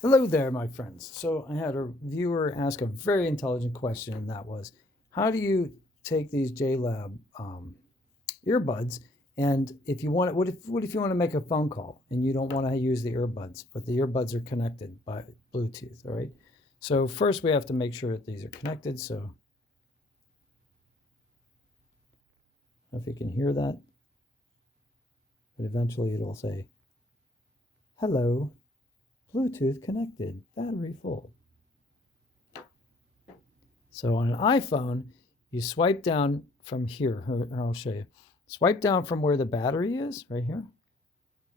Hello there, my friends. So I had a viewer ask a very intelligent question, and that was, how do you take these JLab earbuds, and if you want, what if you want to make a phone call and you don't want to use the earbuds, but the earbuds are connected by Bluetooth, all right? So first we have to make sure that these are connected. So I don't know if you can hear that, but eventually it'll say, hello, Bluetooth connected, battery full. So on an iPhone, you swipe down from here. I'll show you. Swipe down from where the battery is, right here,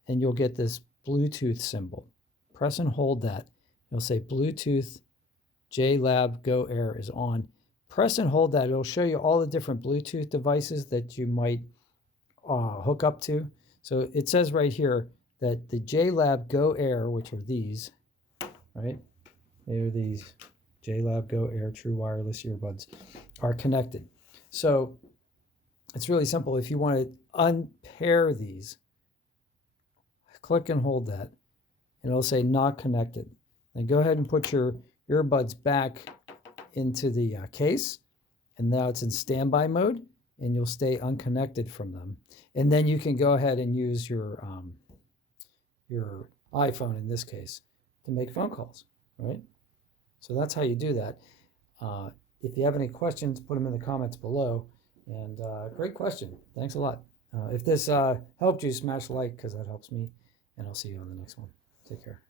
and you'll get this Bluetooth symbol. Press and hold that. It'll say Bluetooth JLab Go Air is on. Press and hold that. It'll show you all the different Bluetooth devices that you might hook up to. So it says right here that the JLab Go Air, which are these, right? They're these JLab Go Air True Wireless Earbuds, are connected. So it's really simple. If you want to unpair these, click and hold that, and it'll say not connected. Then go ahead and put your earbuds back into the case, and now it's in standby mode, and you'll stay unconnected from them. And then you can go ahead and use your iPhone in this case to make phone calls, right? So that's how you do that. If you have any questions, put them in the comments below. And great question. Thanks a lot. If this helped you, smash like because that helps me. And I'll see you on the next one. Take care.